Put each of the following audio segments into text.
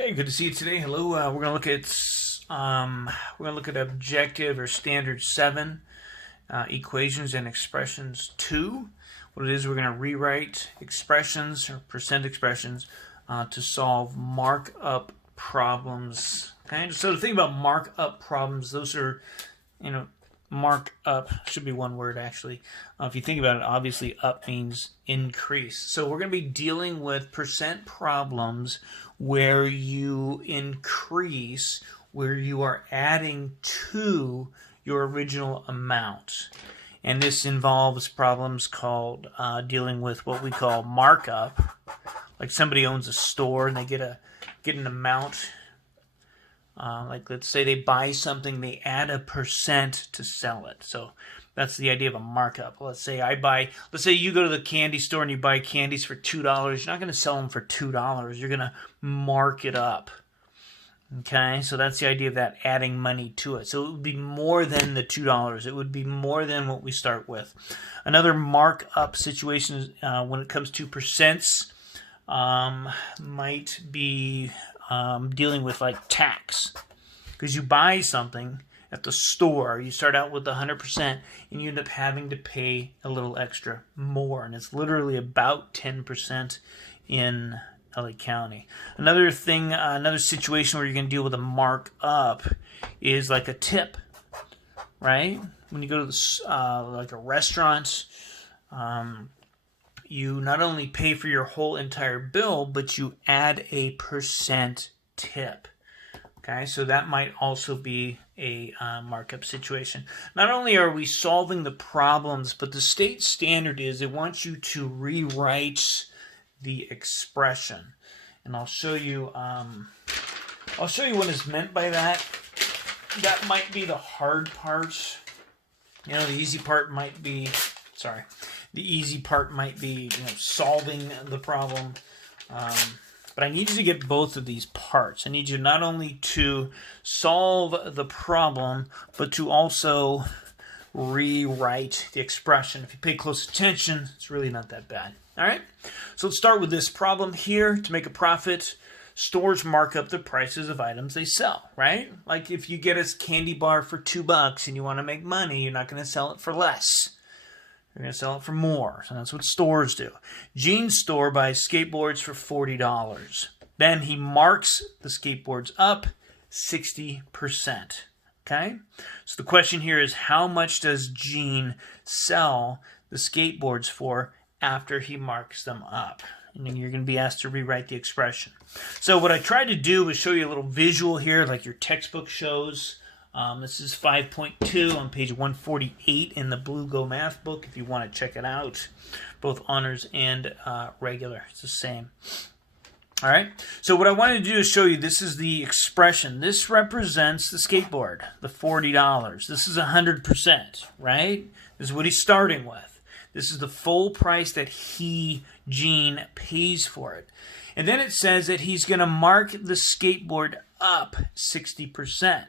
Okay, good to see you today. Hello. We're gonna look at objective or standard 7 equations and expressions 2. What it is, we're gonna rewrite expressions or percent expressions to solve markup problems. Okay, so the thing about markup problems, those are, markup should be one word actually. If you think about it, obviously up means increase. So we're going to be dealing with percent problems where you increase, where you are adding to your original amount. And this involves problems called dealing with what we call markup. Like somebody owns a store and they get an amount. Like let's say they buy something, they add a percent to sell it. So that's the idea of a markup. Let's say you go to the candy store and you buy candies for $2. You're not going to sell them for $2. You're going to mark it up. Okay, so that's the idea of that, adding money to it. So it would be more than the $2. It would be more than what we start with. Another markup situation is, when it comes to percents, might be dealing with like tax, because you buy something at the store, you start out with 100% and you end up having to pay a little extra more, and it's literally about 10% in LA County. Another thing, another situation where you're going to deal with a markup is like a tip, right? When you go to like a restaurant, you not only pay for your whole entire bill, but you add a percent tip. Okay, so that might also be a markup situation. Not only are we solving the problems, but the state standard is it wants you to rewrite the expression. And I'll show you what is meant by that. That might be the hard part. The easy part might be, solving the problem. But I need you to get both of these parts. I need you not only to solve the problem, but to also rewrite the expression. If you pay close attention, it's really not that bad. All right? So let's start with this problem here. To make a profit, stores mark up the prices of items they sell, right? Like if you get a candy bar for $2 and you want to make money, you're not going to sell it for less. You're going to sell it for more. So that's what stores do. Gene's store buys skateboards for $40. Then he marks the skateboards up 60%. Okay? So the question here is, how much does Gene sell the skateboards for after he marks them up? And then you're going to be asked to rewrite the expression. So what I tried to do was show you a little visual here, like your textbook shows. This is 5.2 on page 148 in the Blue Go Math book if you want to check it out. Both honors and regular. It's the same. All right. So what I wanted to do is show you, this is the expression. This represents the skateboard, the $40. This is 100%, right? This is what he's starting with. This is the full price that Gene, pays for it. And then it says that he's going to mark the skateboard up 60%.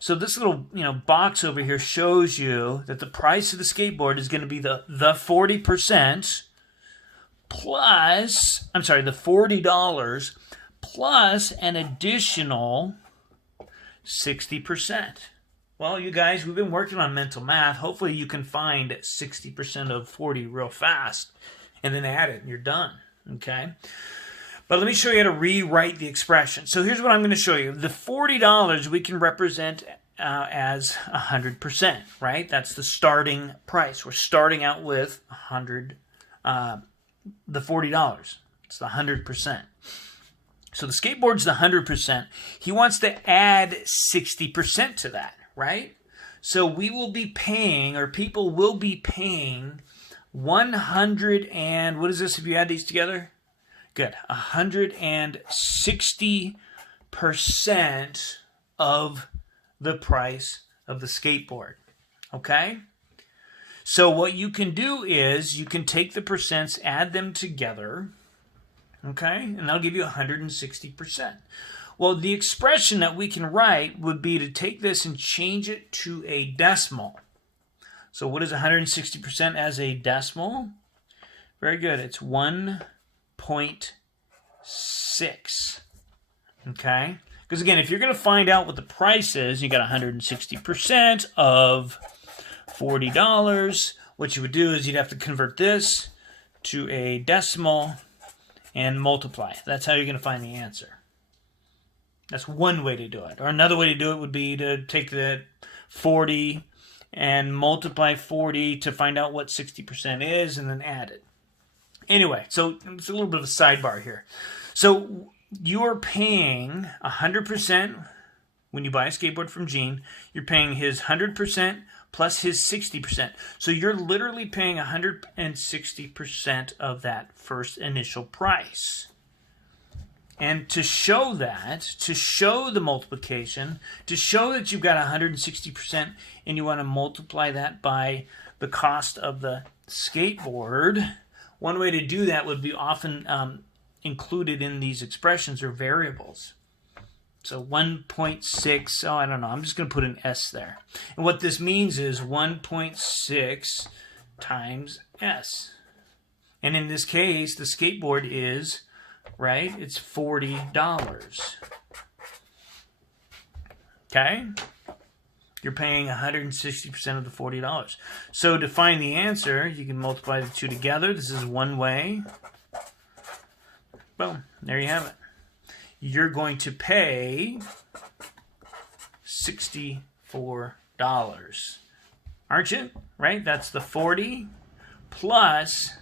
So this little, box over here shows you that the price of the skateboard is going to be the 40% plus, the $40 plus an additional 60%. Well, you guys, we've been working on mental math. Hopefully you can find 60% of 40 real fast and then add it and you're done, okay? But let me show you how to rewrite the expression. So here's what I'm going to show you. The $40 we can represent as 100%, right? That's the starting price. We're starting out with the $40. It's the 100%. So the skateboard's the 100%. He wants to add 60% to that, right? So we will be paying, or people will be paying 100 and, what is this if you add these together? Good. 160% of the price of the skateboard. Okay? So what you can do is you can take the percents, add them together. Okay? And that'll give you 160%. Well, the expression that we can write would be to take this and change it to a decimal. So what is 160% as a decimal? Very good. It's 1.6. Okay? Because again, if you're going to find out what the price is, you got 160% of $40. What you would do is you'd have to convert this to a decimal and multiply. That's how you're going to find the answer. That's one way to do it. Or another way to do it would be to take the 40 and multiply 40 to find out what 60% is and then add it. Anyway, so it's a little bit of a sidebar here. So you're paying 100% when you buy a skateboard from Gene. You're paying his 100% plus his 60%. So you're literally paying 160% of that first initial price. And to show that, to show the multiplication, to show that you've got 160% and you want to multiply that by the cost of the skateboard, one way to do that would be often included in these expressions or variables. So 1.6, oh, I don't know, I'm just going to put an S there. And what this means is 1.6 times S. And in this case, the skateboard is, right, it's $40. Okay? You're paying 160% of the $40. So to find the answer, you can multiply the two together. This is one way. Boom. There you have it. You're going to pay $64. Aren't you? Right? That's the 40 plus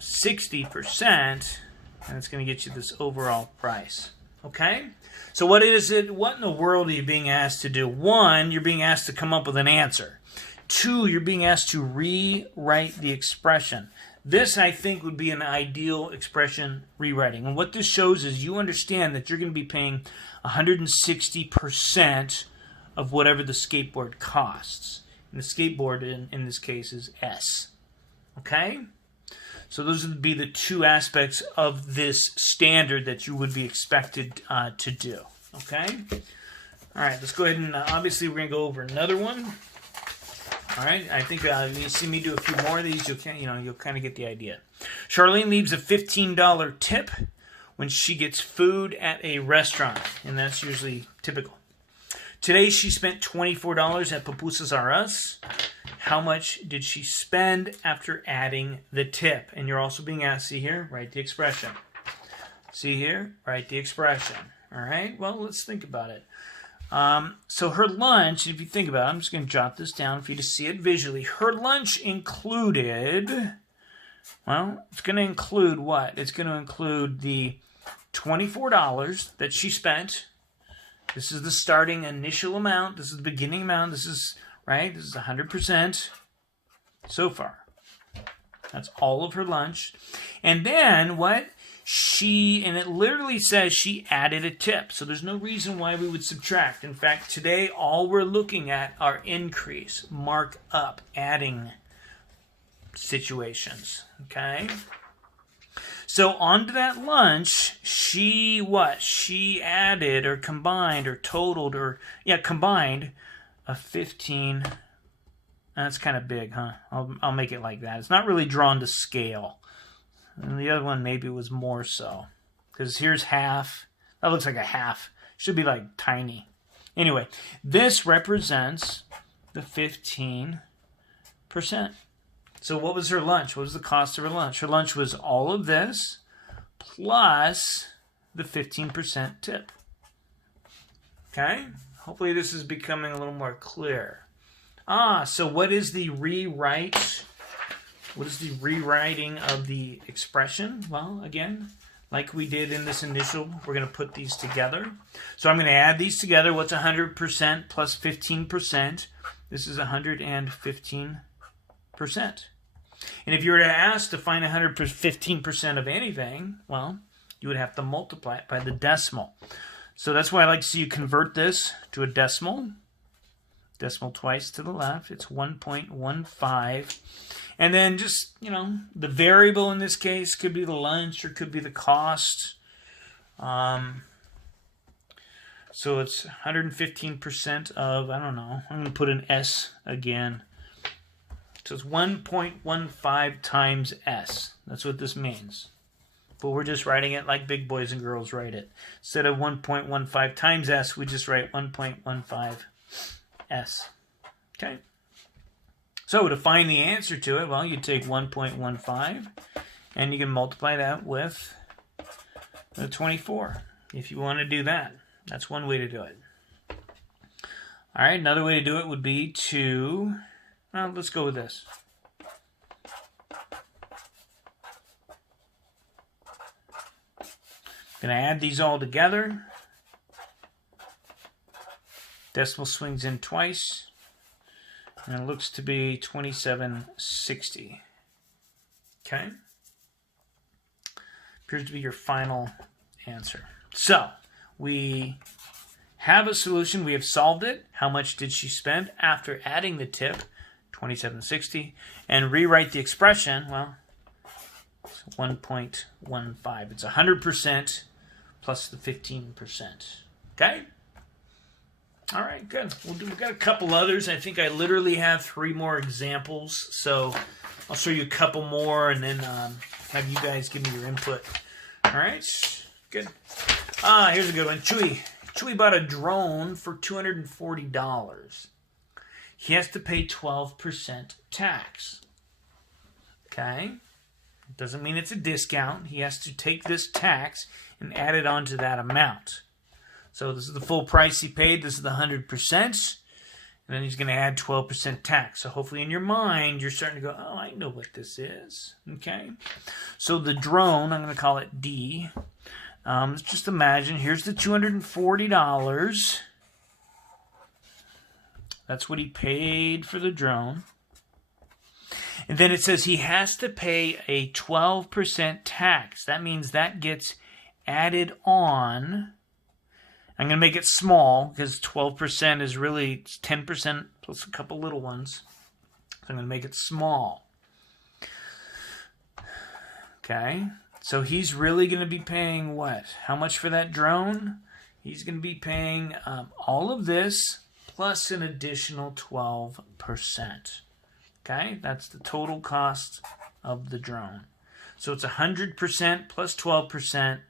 60%, and it's going to get you this overall price. Okay? So what is it? What in the world are you being asked to do? One, you're being asked to come up with an answer. Two, you're being asked to rewrite the expression. This, I think, would be an ideal expression rewriting. And what this shows is you understand that you're going to be paying 160% of whatever the skateboard costs. And the skateboard, in this case, is S. Okay? So those would be the two aspects of this standard that you would be expected to do. Okay? All right, let's go ahead and obviously we're going to go over another one. All right, I think you see me do a few more of these, you'll kind of get the idea. Charlene leaves a $15 tip when she gets food at a restaurant, and that's usually typical. Today she spent $24 at Pupusas R Us. How much did she spend after adding the tip? And you're also being asked, see here, write the expression. See here, write the expression. All right, well, let's think about it. So her lunch, if you think about it, I'm just going to jot this down for you to see it visually. Her lunch included, well, it's going to include what? It's going to include the $24 that she spent. This is the starting initial amount. This is the beginning amount. This is, right, this is 100% so far. That's all of her lunch. And then what? And it literally says she added a tip. So there's no reason why we would subtract. In fact, today all we're looking at are increase, mark up, adding situations. Okay? So onto that lunch, she what? She added or combined or totaled or, combined a 15. That's kind of big, huh? I'll make it like that. It's not really drawn to scale. And the other one maybe was more so. Because here's half. That looks like a half. Should be like tiny. Anyway, this represents the 15%. So what was her lunch? What was the cost of her lunch? Her lunch was all of this plus the 15% tip. Okay? Hopefully this is becoming a little more clear. So what is the rewrite? What is the rewriting of the expression? Well, again, like we did in this initial, we're going to put these together. So I'm going to add these together. What's 100% plus 15%? This is 115%. And if you were to ask to find 115% of anything, well, you would have to multiply it by the decimal. So that's why I like to see you convert this to a decimal. Decimal twice to the left. It's 1.15. And then just, the variable in this case could be the lunch or could be the cost. So it's 115% of, I don't know, I'm going to put an S again. So it's 1.15 times S. That's what this means. but we're just writing it like big boys and girls write it. Instead of 1.15 times s, we just write 1.15 s. Okay. So to find the answer to it, well, you take 1.15 and you can multiply that with 24 if you want to do that. That's one way to do it. All right, another way to do it would be to, well, let's go with this. Going to add these all together. Decimal swings in twice. And it looks to be 2760. Okay? Appears to be your final answer. So, we have a solution. We have solved it. How much did she spend after adding the tip? 2760. And rewrite the expression. Well, it's 1.15. It's 100% plus the 15%. Okay? All right, good. We've got a couple others. I think I literally have 3 more examples. So I'll show you a couple more and then have you guys give me your input. All right, good. Here's a good one. Chewy bought a drone for $240. He has to pay 12% tax. Okay? Doesn't mean it's a discount. He has to take this tax and add it onto that amount. So this is the full price he paid. This is the 100%. And then he's going to add 12% tax. So hopefully in your mind, you're starting to go, oh, I know what this is. Okay? So the drone, I'm going to call it D. Let's just imagine, here's the $240. That's what he paid for the drone. And then it says he has to pay a 12% tax. That means that gets added on. I'm going to make it small because 12% is really 10% plus a couple little ones. So I'm going to make it small. Okay. So he's really going to be paying what? How much for that drone? He's going to be paying all of this plus an additional 12%. Okay, that's the total cost of the drone. So it's 100% plus 12%.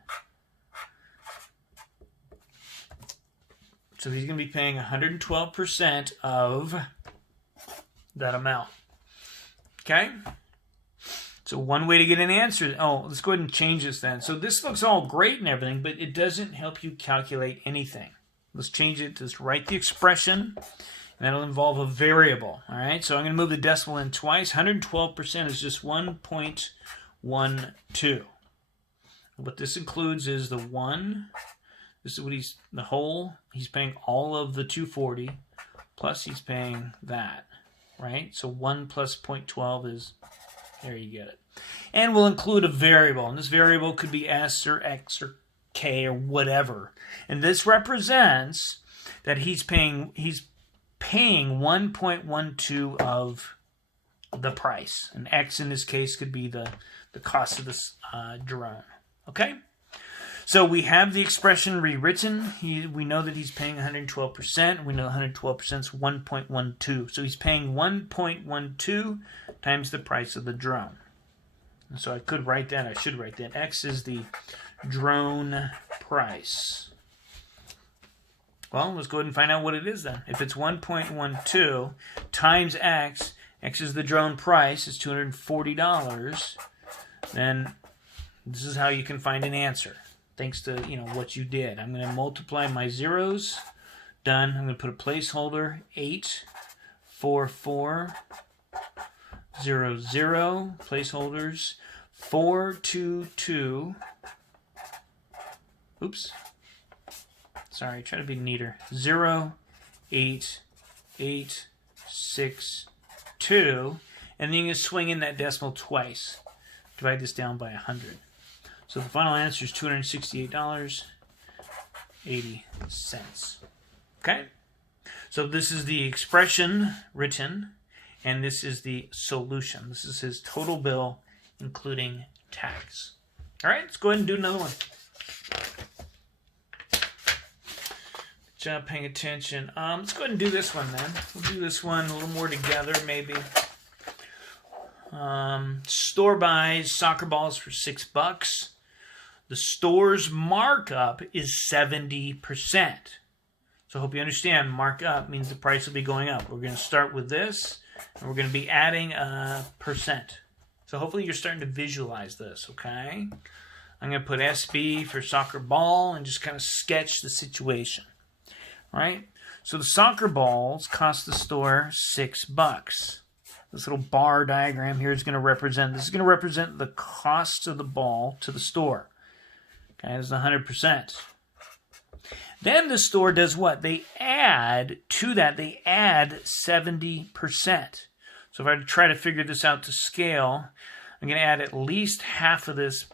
So he's going to be paying 112% of that amount. Okay? So one way to get an answer. Oh, let's go ahead and change this then. So this looks all great and everything, but it doesn't help you calculate anything. Let's change it. Just write the expression. And that'll involve a variable. All right, so I'm going to move the decimal in twice. 112% is just 1.12. What this includes is the 1. This is what he's, the whole, he's paying all of the 240, plus he's paying that, right? So 1 plus 0.12 is, there you get it. And we'll include a variable, and this variable could be S or X or K or whatever. And this represents that he's paying 1.12 of the price. And X in this case could be the cost of this drone. Okay? So we have the expression rewritten. We know that he's paying 112%. We know 112% is 1.12. So he's paying 1.12 times the price of the drone. And so I could write that. I should write that. X is the drone price. Well, let's go ahead and find out what it is then. If it's 1.12 times X, X is the drone price, is $240, then this is how you can find an answer. Thanks to, what you did. I'm going to multiply my zeros. Done. I'm going to put a placeholder, 84400, placeholders, 422. Oops. Sorry, try to be neater. 08862, and then you can swing in that decimal twice. Divide this down by 100. So the final answer is $268.80. Okay? So this is the expression written, and this is the solution. This is his total bill, including tax. All right, let's go ahead and do another one. Good job paying attention. Let's go ahead and do this one then. We'll do this one a little more together, maybe. Store buys soccer balls for $6. The store's markup is 70%. So I hope you understand markup means the price will be going up. We're going to start with this, and we're going to be adding a percent. So hopefully you're starting to visualize this, okay? I'm going to put SB for soccer ball and just kind of sketch the situation. All right? So the soccer balls cost the store $6. This little bar diagram here is going to represent, this is going to represent the cost of the ball to the store. Okay, it's 100%. Then the store does what? They add to that, they add 70%. So if I try to figure this out to scale, I'm going to add at least half of this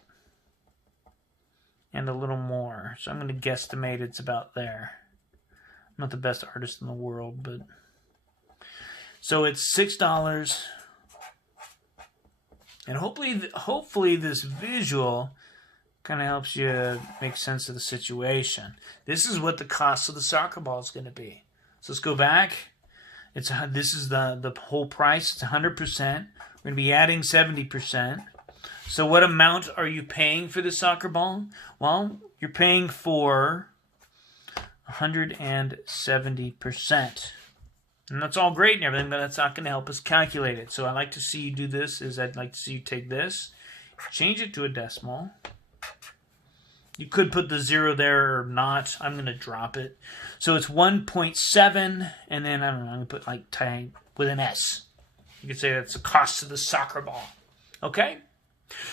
and a little more. So I'm going to guesstimate it's about there. I'm not the best artist in the world, but... So it's $6. And hopefully this visual kind of helps you make sense of the situation. This is what the cost of the soccer ball is going to be. So let's go back. This is the whole price. It's 100%. We're going to be adding 70%. So what amount are you paying for the soccer ball? Well, you're paying for 170%. And that's all great and everything, but that's not going to help us calculate it. So I like to see you do this, I'd like to see you take this, change it to a decimal. You could put the 0 there or not. I'm going to drop it. So it's 1.7, and then, I don't know, I'm going to put like type with an S. You could say that's the cost of the soccer ball. Okay?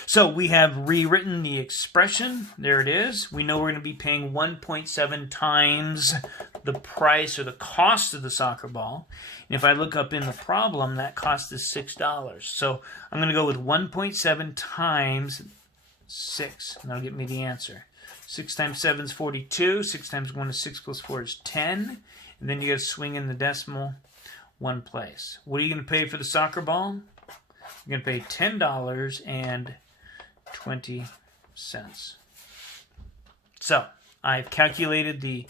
So we have rewritten the expression. There it is. We know we're going to be paying 1.7 times the price or the cost of the soccer ball. And if I look up in the problem, that cost is $6. So I'm going to go with 1.7 times 6. And that'll get me the answer. 6 times 7 is 42. 6 times 1 is 6 plus 4 is 10. And then you got to swing in the decimal one place. What are you going to pay for the soccer ball? You're going to pay $10.20. So I've calculated the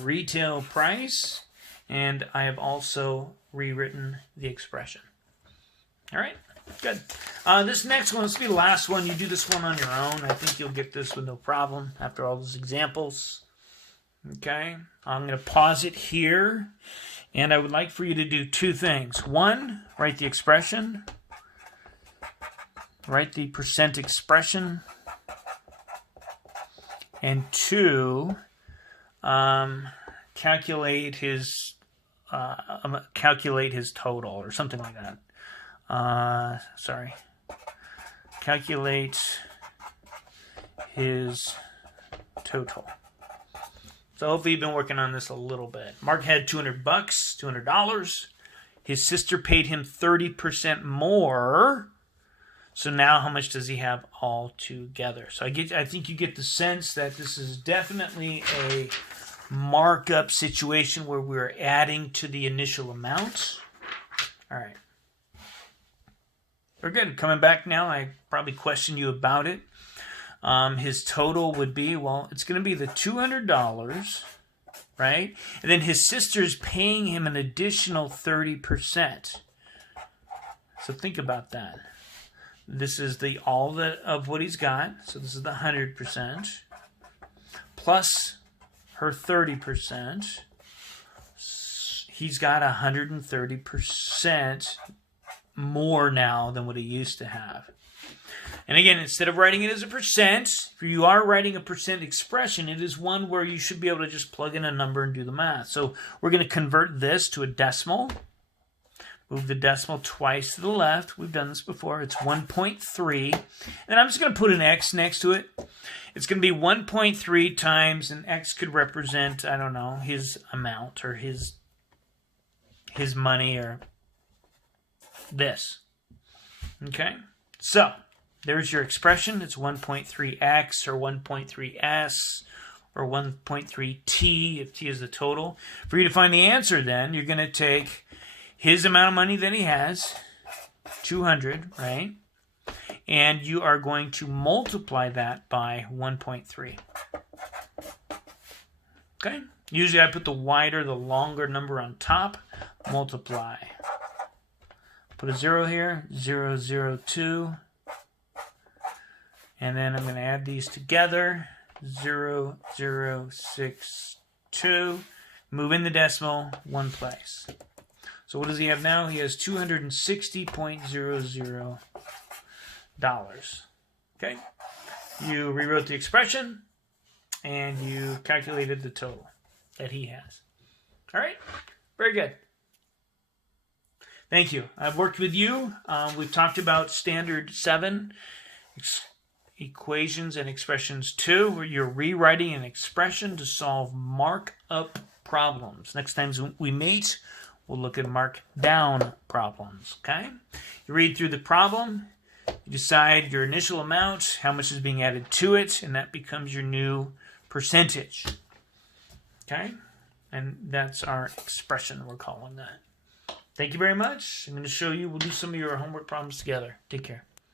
retail price, and I have also rewritten the expression. All right, good. This next one, this will be the last one. You do this one on your own. I think you'll get this with no problem after all those examples. Okay, I'm going to pause it here, and I would like for you to do two things. One, write the expression. Write the percent expression. And two, calculate his total or something like that. Calculate his total. So hopefully you've been working on this a little bit. Mark had $200. His sister paid him 30% more. So now how much does he have all together? So I think you get the sense that this is definitely a markup situation where we're adding to the initial amount. All right. We're good. Coming back now, I probably questioned you about it. His total would be, well, it's going to be the $200, right? And then his sister's paying him an additional 30%. So think about that. This is the all of what he's got. So this is the 100% plus her 30%. He's got 130% more now than what he used to have. And again, instead of writing it as a percent, if you are writing a percent expression, it is one where you should be able to just plug in a number and do the math. So we're going to convert this to a decimal. Move the decimal twice to the left. We've done this before. It's 1.3. And I'm just going to put an X next to it. It's going to be 1.3 times, and X could represent, I don't know, his amount or his money or this. Okay? So, there's your expression. It's 1.3x or 1.3s or 1.3t if t is the total. For you to find the answer then, you're going to take his amount of money that he has, 200, right? And you are going to multiply that by 1.3. Okay? Usually I put the wider, the longer number on top. Multiply. Put a 0 here. 0, 0, 2. And then I'm going to add these together. 0, 0, 6, 2. Move in the decimal one place. So what does he have now? He has $260.00. Okay? You rewrote the expression, and you calculated the total that he has. All right? Very good. Thank you. I've worked with you. We've talked about Standard 7, Equations and Expressions 2, where you're rewriting an expression to solve markup problems. Next time we meet, we'll look at markdown problems. Okay? You read through the problem. You decide your initial amount, how much is being added to it, and that becomes your new percentage. Okay? And that's our expression, we're calling that. Thank you very much. I'm going to show you, we'll do some of your homework problems together. Take care.